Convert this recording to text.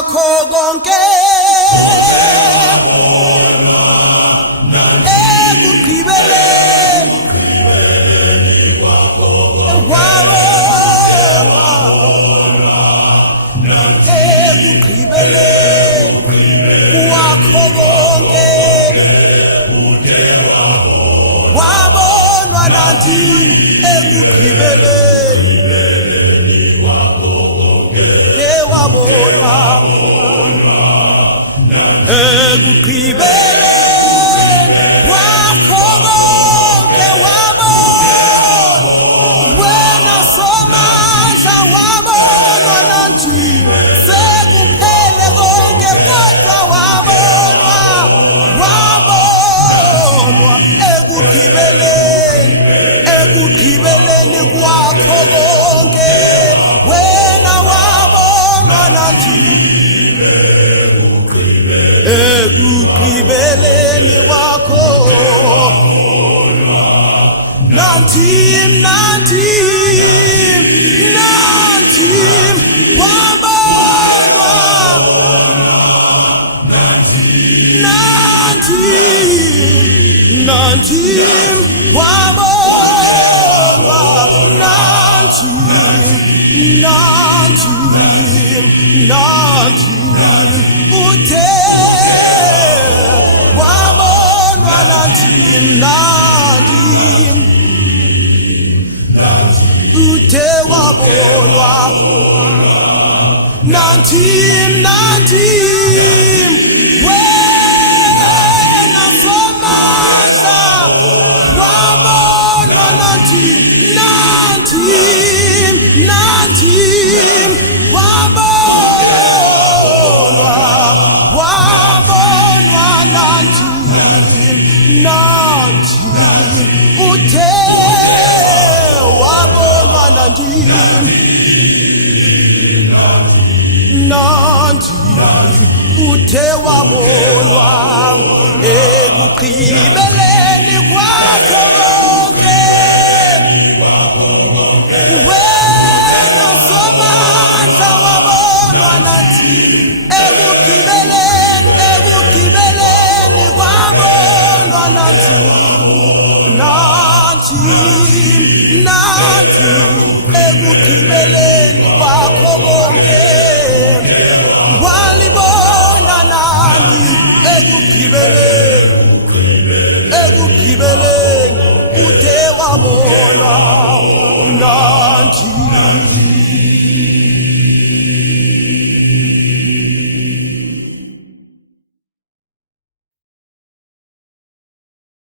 kwakho konke ekugqibeleni kwabo ekugqibeleni kwakho konke wabonwa nathi ekugqibeleni wabonwa ekugqibeleni kwakho konke wabonwa wena Somandla wabonwa nathi sekuphele konke kodwa wabonwa ekugqibeleni kwakho konke wena wabonwa nathi ekugqibeleni kwakho nathi wabonwa nathi wabonwa nathi uthe wabonwa nathi uthe wabonwa nathi wena Somandla wabonwa nathi wabonwa nathi uthe wabonwa nathi uthe wabonwa ekugqibeleni kwakho konke wena Somandla wabonwa nathi ekugqibeleni kwabonwa nathi ekugqibeleni kwakho konke